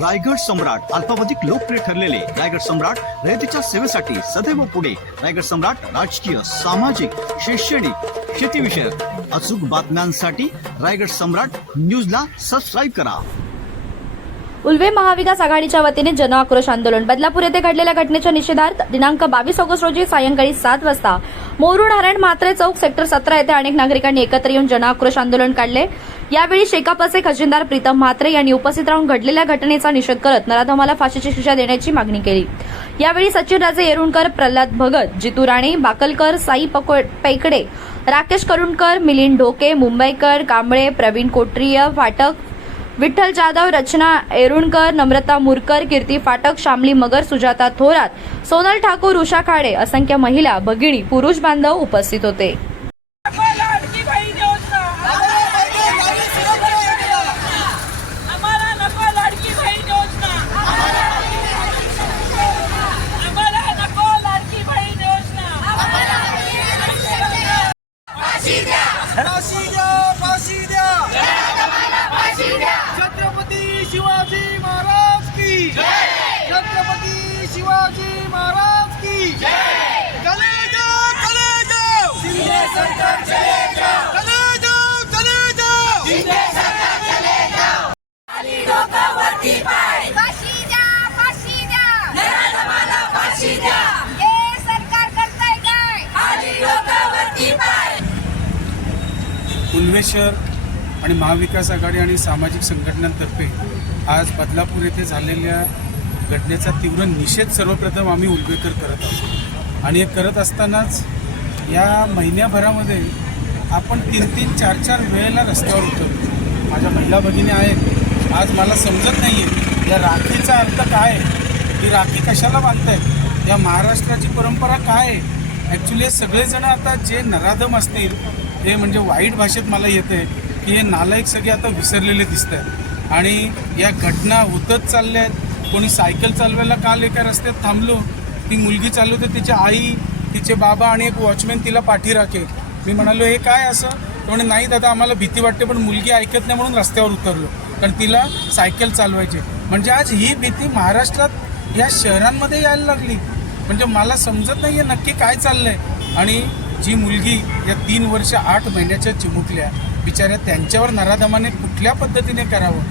रायगड सम्राट अल्पावधिक लोकप्रिय ठरलेले रायगड सम्राट रयतेच्या सेवेसाठी सदैव पुढे. रायगड सम्राट राजकीय सामाजिक शैक्षणिक शेतीविषयक अचूक बातम्यांसाठी रायगड सम्राट न्यूजला सबस्क्राईब करा. उल्वे महाविकास आघाडीच्या वतीने जनआक्रोश आंदोलन. बदलापूर येथे घडलेल्या घटनेच्या निषेधार्थ दिनांक बावीस ऑगस्ट रोजी सायंकाळी सात वाजता मोरू नारायण म्हात्रे चौक सेक्टर सतरा येथे अनेक नागरिकांनी एकत्र येऊन जनआक्रोश आंदोलन काढले. यावेळी शेकापचे खजिनदार प्रीतम म्हात्रे यांनी उपस्थित राहून घडलेल्या घटनेचा निषेध करत नराधमाला फाशीची शिक्षा देण्याची मागणी केली. यावेळी सचिन राजे येरुणकर प्रल्हाद भगत जितू राणे बाकलकर साई पैकडे राकेश करुणकर मिलिंद ढोके मुंबईकर कांबळे प्रवीण कोटरीय फाटक विठ्ठल जाधव रचना एरुणकर नम्रता मुरकर कीर्ती फाटक शामली मगर सुजाता थोरात सोनल ठाकूर उषा खाडे असंख्य महिला भगिनी पुरुष बांधव उपस्थित होते. छत्रपती शिवाजी महाराज की चले जाओ चले जाओ शिंदे सरकार चले जाओ चले जाओ चले जाओ शिंदे सरकार चले जाओ फाशी द्या फाशी द्या! फाशी द्या! हे सरकार करताय काय? खाली पाय! उल्वे शहर आणि महाविकास आघाडी आणि सामाजिक संघटनांतर्फे आज बदलापूर येथे झालेल्या घटनेचा तीव्र निषेध सर्वप्रथम आम्ही उलबेकर करत आहोत. आणि हे करत असतानाच या महिन्याभरामध्ये आपण तीन तीन चार चार वेळेला रस्त्यावर उतरतो माझ्या महिला भगिनी आहेत. आज मला समजत नाही आहे या राखीचा अर्थ काय आहे? ही राखी कशाला बांधतायत? या महाराष्ट्राची परंपरा काय आहे? ॲक्च्युली हे सगळेजण आता जे नराधम असतील हे म्हणजे वाईट भाषेत मला येते की हे नालायक सगळे आता विसरलेले दिसत आहेत आणि या घटना होतच चालल्या आहेत. कोणी सायकल चालवायला काल एका रस्त्यात थांबलो. ती मुलगी चालवते तिची आई तिचे बाबा आणि एक वॉचमॅन तिला पाठी राखे मी म्हणालो हे काय असं? म्हणे नाही दादा आम्हाला भीती वाटते पण मुलगी ऐकत नाही म्हणून रस्त्यावर उतरलो. कारण तिला सायकल चालवायची. म्हणजे आज ही भीती महाराष्ट्रात या शहरांमध्ये यायला लागली. म्हणजे मला समजत नाही आहे नक्की काय चाललंय. आणि जी मुलगी या तीन वर्ष आठ महिन्याच्या चिमुकल्या बिचाऱ्या त्यांच्यावर नराधमाने कुठल्या पद्धतीने करावं?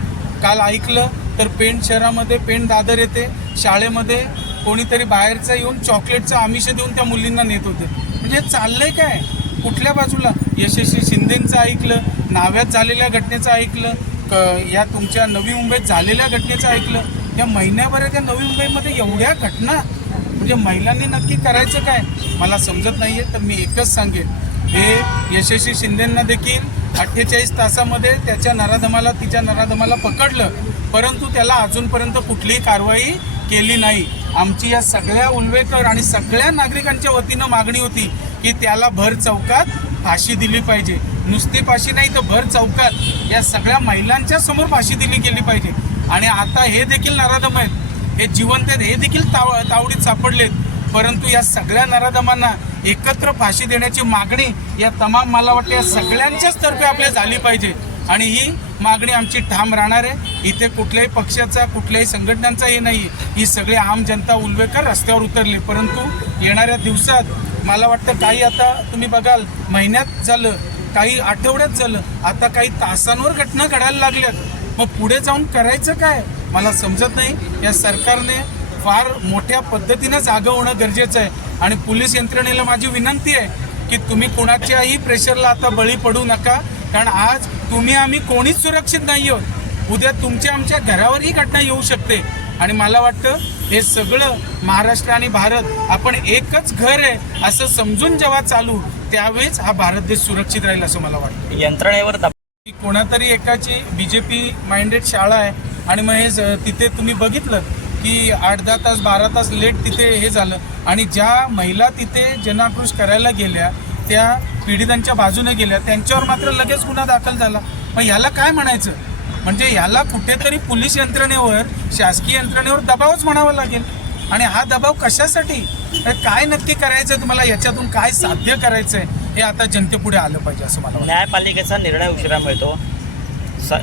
काल ऐकलं तर पेण शहरामध्ये पेण दादर येते. शाळेमध्ये कोणीतरी बाहेरचं येऊन चॉकलेटचं आमिष देऊन त्या मुलींना नेत होते. म्हणजे चाललंय काय? कुठल्या बाजूला? यशस्वी शिंदेचं ऐकलं नाव्यात झालेल्या घटनेचं ऐकलं क या तुमच्या नवी मुंबईत झालेल्या घटनेचं ऐकलं. या महिन्याभरात या नवी मुंबईमध्ये एवढ्या घटना? म्हणजे महिलांनी नक्की करायचं काय? मला समजत नाही आहे तर मी एकच सांगेन. हे यशस्वी शिंदेंना देखील अठ्ठेचाळीस तासामध्ये त्याच्या नराधमाला तिच्या नराधमाला पकडलं. परंतु त्याला अजूनपर्यंत कुठलीही कारवाई केली नाही. आमची या सगळ्या उल्वेकर आणि सगळ्या नागरिकांच्या वतीनं मागणी होती की त्याला भर चौकात फाशी दिली पाहिजे. नुसती फाशी नाही तर भर चौकात या सगळ्या महिलांच्या समोर फाशी दिली गेली पाहिजे. आणि आता हे देखील नराधम आहेत. हे जिवंत आहेत. हे देखील ताव तावडीत सापडलेत. परंतु या सगळ्या नराधमांना एकत्र फाशी देण्याची मागणी या तमाम मला वाटते या सगळ्यांच्याच तर्फे आपल्या झाली पाहिजे. आणि ही मागणी आमची ठाम राहणार आहे. इथे कुठल्याही पक्षाचा कुठल्याही संघटनांचा हे नाही. ही सगळी आम जनता उलवेकर रस्त्यावर उतरली. परंतु येणाऱ्या दिवसात मला वाटतं काही आता तुम्ही बघाल महिन्यात झालं काही आठवड्यात झालं आता काही तासांवर घटना घडायला लागल्यात. मग पुढे जाऊन करायचं काय? मला समजत नाही. या सरकारने फार मोठ्या पद्धतीनं जागं होणं गरजेचं आहे. आणि पोलीस यंत्रणेला माझी विनंती आहे की तुम्ही कुणाच्याही प्रेशरला आता बळी पडू नका. कारण आज तुम्ही आम्ही कोणीच सुरक्षित नाही आहोत. उद्या तुमच्या आमच्या घरावरही घटना येऊ शकते. आणि मला वाटतं हे सगळं महाराष्ट्र आणि भारत आपण एकच घर आहे असं समजून जेव्हा चालू त्यावेळेस हा भारत देश सुरक्षित राहील असं मला वाटतं. यंत्रणेवर कोणातरी एकाची बी जे पी माइंडेड शाळा आहे. आणि मग हे तिथे तुम्ही बघितलं की आठ दहा तास बारा तास लेट तिथे हे झालं. आणि ज्या महिला तिथे जनाक्रोश करायला गेल्या त्या पीडितांच्या बाजूने गेल्या त्यांच्यावर मात्र लगेच गुन्हा दाखल झाला. मग ह्याला काय म्हणायचं? म्हणजे ह्याला कुठेतरी पोलीस यंत्रणेवर शासकीय यंत्रणेवर दबावच म्हणावा लागेल. आणि हा दबाव कशासाठी? काय नक्की करायचं तुम्हाला? याच्यातून काय साध्य करायचंय? हे आता जनतेपुढे आलं पाहिजे असं मला न्यायपालिकेचा निर्णय उशिरा मिळतो.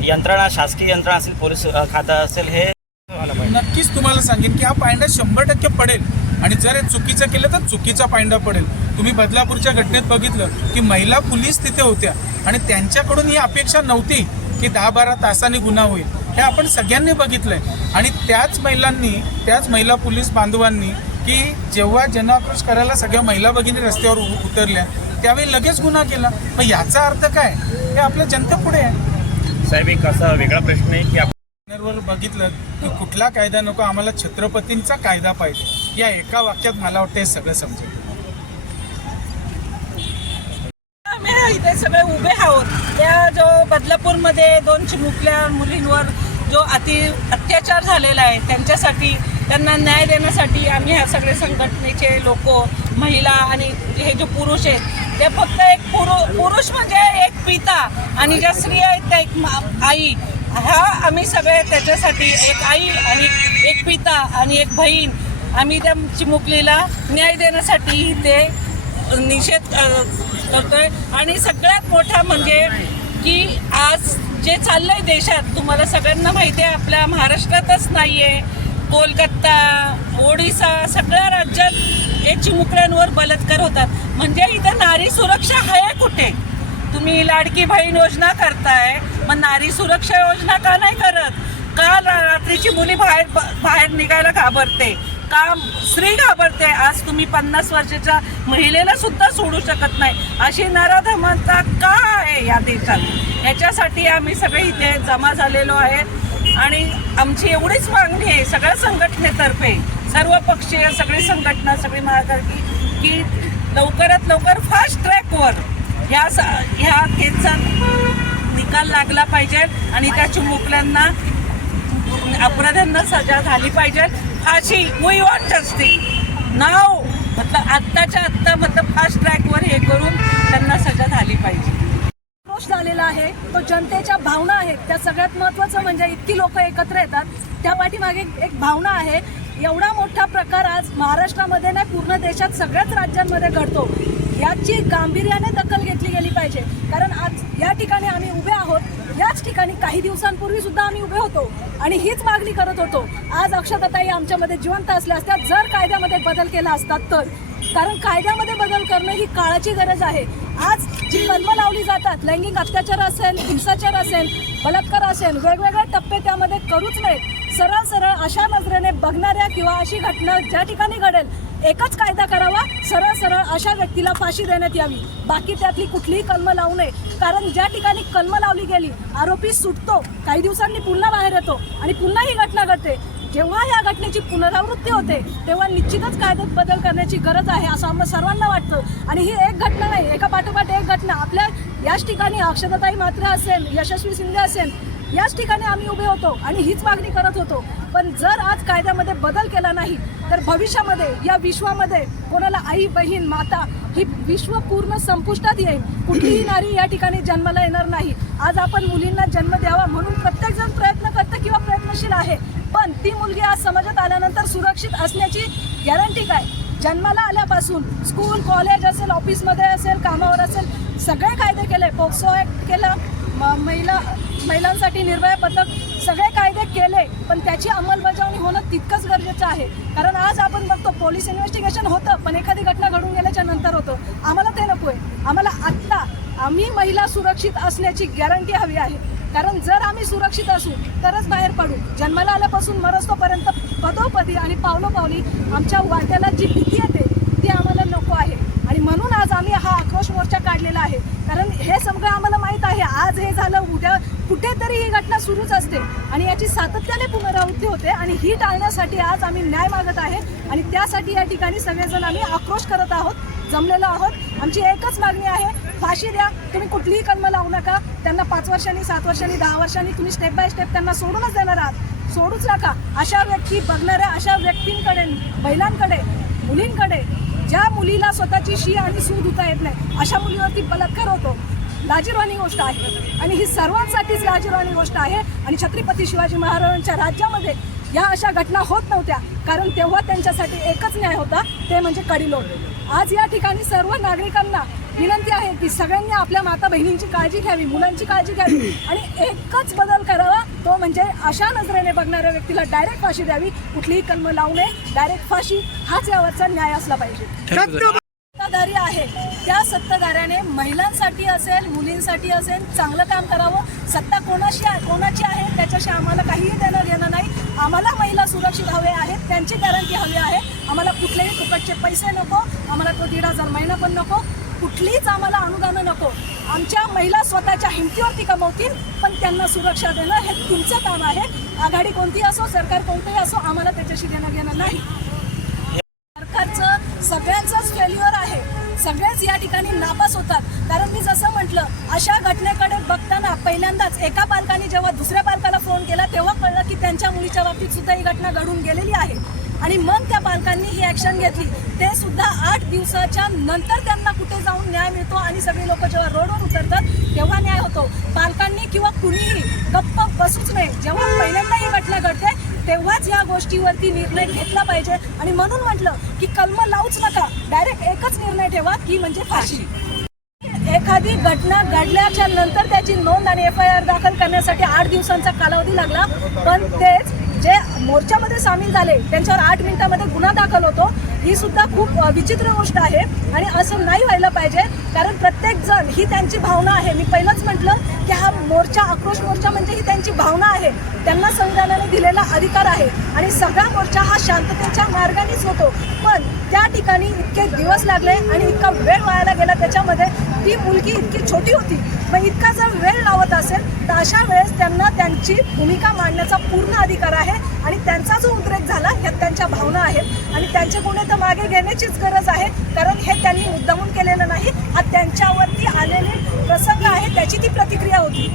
यंत्रणा शासकीय यंत्रणा असेल पोलीस खातं असेल हे नक्कीच तुम्हाला सांगेन की हा पायंडा शंभर टक्के पडेल. आणि जर हे चुकीचं केलं तर चुकीचा पायंडा पडेल. तुम्ही बदलापूरच्या घटनेत बघितलं की महिला पोलीस तिथे होत्या. आणि त्यांच्याकडून ही अपेक्षा नव्हती की दहा बारा तासांनी गुन्हा होईल. हे आपण सगळ्यांनी बघितलंय. आणि त्याच महिलांनी त्याच महिला पोलीस बांधवांनी की जेव्हा जनआक्रोश करायला सगळ्या महिला भगिनी रस्त्यावर उतरल्या त्यावेळी लगेच गुन्हा केला. मग याचा अर्थ काय? हे आपल्या जनतेपुढे आहे. साहेब एक असा वेगळा प्रश्न आहे की आपण बघितलं की कुठला कायदा नको आम्हाला छत्रपतींचा कायदा पाहिजे. या एका वाक्यात मला वाटतं हे सगळं समजेल. आम्ही इथे सगळे उभे आहोत. त्या जो बदलापूरमध्ये दोन चिमुकल्या मुलींवर जो अति अत्याचार झालेला आहे त्यांच्यासाठी त्यांना न्याय देण्यासाठी आम्ही ह्या सगळे संघटनेचे लोक महिला आणि हे जे पुरुष आहेत ते फक्त एक पुरु पुरुष म्हणजे एक पिता आणि ज्या स्त्रिया आहेत त्या एक मा- आई. हा आम्ही सगळे त्याच्यासाठी एक आई आणि एक पिता आणि एक बहीण आम्ही त्या चिमुकलीला न्याय देण्यासाठी इथे निषेध करतोय. आणि सगळ्यात मोठा म्हणजे की आज जे चाललंय देशात तुम्हाला सगळ्यांना माहिती आहे आपल्या महाराष्ट्रातच नाहीये. कोलकाता ओडिसा सगळ्या राज्यात हे चिमुकल्यांवर बलात्कार होतात. म्हणजे इथं नारी सुरक्षा आहे कुठे? तुम्ही लाडकी बहीण योजना करताय मग नारी सुरक्षा योजना का नाही करत? का रात्रीची मुली बाहेर बाहेर निघायला घाबरते? काम स्त्री घाबरते. आज तुम्ही पन्नास वर्षाच्या महिलेला सुद्धा सोडू शकत नाही. अशी नराधमता का आहे या देशात. याच्यासाठी आम्ही सगळे इथे जमा झालेलो आहे. आणि आमची एवढीच मागणी आहे सगळ्या संघटनेतर्फे सर्व पक्षीय सगळी संघटना सगळी महाराष्ट्राची की लवकरात लवकर फास्ट ट्रॅकवर ह्या स- ह्या केसचा निकाल लागला पाहिजे. आणि त्या चिमुकल्यांना अपराध्यांना सजा झाली पाहिजे. अशी वी वॉन्ट जस्टिस नाव मतलब आत्ताच्या आत्ता मतलब फास्ट ट्रॅकवर हे करून त्यांना सजा झाली पाहिजे. आक्रोश झालेला आहे. तो जनतेच्या भावना आहेत. त्या सगळ्यात महत्वाचं म्हणजे इतकी लोक एकत्र येतात. त्या पाठीमागे एक भावना आहे. एवढा मोठा प्रकार आज महाराष्ट्रामध्ये नाही पूर्ण देशात सगळ्याच राज्यांमध्ये घडतो. याची गांभीर्याने दखल घेतली गेली पाहिजे. कारण आज या ठिकाणी आम्ही उभे आहोत. याच ठिकाणी काही दिवसांपूर्वी सुद्धा आम्ही उभे होतो आणि हीच मागणी करत होतो. आज अक्षताताई आमच्यामध्ये जिवंत असल्या असत्या जर कायद्यामध्ये बदल केला असता तर. कारण कायद्यामध्ये बदल करणं ही काळाची गरज आहे. आज जी कलमं लावली जातात लैंगिक अत्याचार असेल हिंसाचार असेल बलात्कार असेल वेगवेगळे टप्पे त्यामध्ये करूच नयेत. सरळ सरळ अशा नजरेने बघणाऱ्या किंवा अशी घटना ज्या ठिकाणी घडेल एकच कायदा करावा सरळ सरळ अशा व्यक्तीला फाशी देण्यात यावी. बाकी त्यातली कुठलीही कलम लावू नये. कारण ज्या ठिकाणी कलम लावली गेली आरोपी सुटतो काही दिवसांनी पुन्हा बाहेर येतो आणि पुन्हा ही घटना घडते. जेव्हा या घटनेची पुनरावृत्ती होते तेव्हा निश्चितच कायद्यात बदल करण्याची गरज आहे असं आम्हाला सर्वांना वाटतं. आणि ही एक घटना नाही एका पाठोपाठ एक घटना. आपल्या याच ठिकाणी अक्षताताई मात्र असेल यशस्वी शिंदे असेल याच ठिकाणी आम्ही उभे होतो आणि हीच मागणी करत होतो. पण जर आज कायद्यामध्ये बदल केला नाही तर भविष्यामध्ये या विश्वामध्ये कोणाला आई बहीण माता ही विश्व पूर्ण संपुष्टात येईल. कुठलीही नारी या ठिकाणी जन्माला येणार नाही. आज आपण मुलींना जन्म द्यावा म्हणून प्रत्येकजण प्रयत्न करतं किंवा प्रयत्नशील आहे. पण ती मुलगी आज समाजात आल्यानंतर सुरक्षित असण्याची गॅरंटी काय? जन्माला आल्यापासून स्कूल कॉलेज असेल ऑफिसमध्ये असेल कामावर असेल सगळे कायदे केले. पोक्सो ॲक्ट केलं महिला महिलांसाठी निर्भया पथक सगळे कायदे केले पण त्याची अंमलबजावणी होणं तितकंच गरजेचं आहे. कारण आज आपण बघतो पोलीस इन्व्हेस्टिगेशन होतं पण एखादी घटना घडून गेल्याच्यानंतर होतं. आम्हाला ते नको आहे आम्हाला आत्ता आम्ही महिला सुरक्षित असण्याची गॅरंटी हवी आहे. कारण जर आम्ही सुरक्षित असू तरच बाहेर पडू. जन्माला आल्यापासून मरस्तोपर्यंत पदोपदी आणि पावलोपावली आमच्या वाट्याला जी भीती येते ती आम्हाला नको आहे. आणि म्हणून आज आम्ही हा आक्रोश मोर्चा काढलेला आहे. कारण हे सगळं आम्हाला माहीत आहे. आज हे झालं उद्या कुठेतरी ही घटना सुरूच असते आणि याची सातत्याने पुनरावृत्ती होते आणि ही टाळण्यासाठी आज आम्ही न्याय मागत आहे आणि त्यासाठी या ठिकाणी सगळेजण आम्ही आक्रोश करत आहोत जमलेलो आहोत. आमची एकच मागणी आहे फाशी द्या. तुम्ही कुठलीही कलम लावू नका. त्यांना पाच वर्षांनी सात वर्षांनी दहा वर्षांनी तुम्ही स्टेप बाय स्टेप त्यांना सोडूनच देणार आहात. सोडूच नका. अशा व्यक्ती बघणाऱ्या अशा व्यक्तींकडे महिलांकडे मुलींकडे ज्या मुलीला स्वतःची शी आणि सूद धुता येत नाही अशा मुलीवरती बलात्कार होतो. लाजीरवाणी गोष्ट आहे. आणि ही सर्वांसाठीच लाजीरवाणी गोष्ट आहे. आणि छत्रपती शिवाजी महाराजांच्या राज्यामध्ये या अशा घटना होत नव्हत्या. कारण तेव्हा त्यांच्यासाठी एकच न्याय होता ते म्हणजे कडिलोट. आज या ठिकाणी सर्व नागरिकांना विनंती आहे की सगळ्यांनी आपल्या माता बहिणींची काळजी घ्यावी मुलांची काळजी घ्यावी. आणि एकच बदल करावा तो म्हणजे अशा नजरेने बघणाऱ्या व्यक्तीला डायरेक्ट फाशी द्यावी. कुठलीही कलम लावू नये. डायरेक्ट फाशी हाच यावरचा न्याय असला पाहिजे. सत्ताधाऱ्याने महिलांसाठी असेल मुलींसाठी असेल चांगलं काम करावं सत्ता कोणाशी आहे कोणाची आहे त्याच्याशी आम्हाला काहीही देणं घेणं नाही. आम्हाला महिला सुरक्षित हवे आहेत त्यांची गॅरंटी हवी आहे. आम्हाला कुठलेही फुकटचे पैसे नको आम्हाला तो दीड हजार महिना पण नको कुठलीच आम्हाला अनुदानं नको. आमच्या महिला स्वतःच्या हिमतीवरती कमवतील पण त्यांना सुरक्षा देणं हे तुमचं काम आहे. आघाडी कोणती असो सरकार कोणतंही असो आम्हाला त्याच्याशी देणं घेणं नाही. सरकारचं सगळ्यांचंच फेल्युअर आहे. सगळेच या ठिकाणी नापास होतात. कारण मी जसं म्हटलं अशा घटनेकडे बघताना पहिल्यांदाच एका पालकाने जेव्हा दुसऱ्या पालकाला फोन केला तेव्हा कळलं की त्यांच्या मुलीच्या बाबतीत सुद्धा ही घटना घडून गेलेली आहे. आणि मग त्या पालकांनी ही ॲक्शन घेतली. ते सुद्धा आठ दिवसाच्या नंतर त्यांना कुठे जाऊन न्याय मिळतो आणि सगळे लोक जेव्हा रोडवर उतरतात तेव्हा न्याय होतो. पालकांनी किंवा कुणीही गप्प बसूच नये. जेव्हा पहिल्यांदा ही घटना घडते तेव्हाच या गोष्टीवरती निर्णय घेतला पाहिजे. आणि म्हणून म्हटलं की कलम लावूच नका. डायरेक्ट एकच निर्णय ठेवा की म्हणजे फाशी. एखादी घटना घडल्याच्या नंतर त्याची नोंद आणि एफ आय आर दाखल करण्यासाठी आठ दिवसांचा कालावधी लागला. पण तेच जे मोर्चामध्ये सामील झाले त्यांच्यावर आठ मिनिटामध्ये गुन्हा दाखल होतो. ही सुद्धा खूप विचित्र गोष्ट आहे आणि असं नाही व्हायला पाहिजे. कारण प्रत्येक जण ही त्यांची भावना आहे. मी पहिलंच म्हटलं की हा मोर्चा आक्रोश मोर्चा म्हणजे ही त्यांची भावना आहे. त्यांना संविधानाने दिलेला अधिकार आहे. आणि सगळा मोर्चा हा शांततेच्या मार्गानेच होतो. पण त्या ठिकाणी इतके दिवस लागले आणि इतका वेळ वायाला गेला. त्याच्यामध्ये ती मुलगी इतकी छोटी होती. मग इतका जर वेळ लावत असेल तर अशा वेळेस त्यांना त्यांची भूमिका मांडण्याचा पूर्ण अधिकार आहे आणि त्यांचा जो उद्रेक झाला ह्यात त्यांच्या भावना आहेत. आणि त्यांचे गुन्हे तर मागे घेण्याचीच गरज आहे कारण हे त्यांनी मुद्दामून केलेलं नाही. हा त्यांच्यावरती आलेले प्रसंग आहे त्याची ती प्रतिक्रिया होती.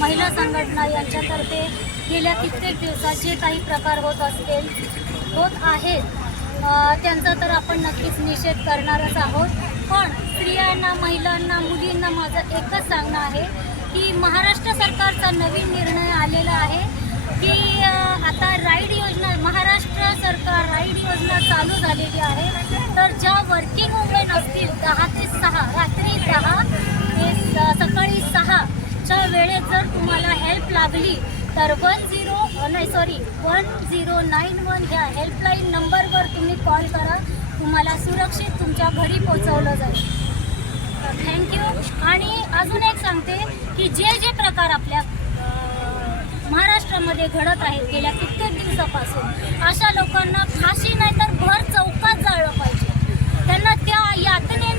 महिला संघटना यांच्यातर्फे गेल्या कित्येक दिवसात जे काही प्रकार होत असतील होत आहेत त्यांचा तर आपण नक्कीच निषेध करणारच आहोत. पण स्त्रियांना महिलांना मुलींना माझं एकच सांगणं आहे की महाराष्ट्र सरकारचा नवीन निर्णय आलेला आहे की आता राईड योजना महाराष्ट्र सरकार राईड योजना चालू झालेली आहे. तर ज्या वर्किंग वुमेन असतील दहा ते सहा रात्री दहा ते सकाळी सहाच्या वेळेत जर तुम्हाला हेल्प लागली तर वन झिरो नाही sorry one zero nine one ह्या हेल्पलाईन नंबरवर तुम्ही कॉल करा. तुम्हाला सुरक्षित तुमच्या घरी पोहोचवलं जाईल. थँक्यू आणि अजून एक सांगते की जे जे प्रकार आपल्या महाराष्ट्रामध्ये घडत आहेत गेल्या कित्येक दिवसापासून अशा लोकांना फाशी नाही तर भर चौकात जाळलं पाहिजे. त्यांना त्या यातने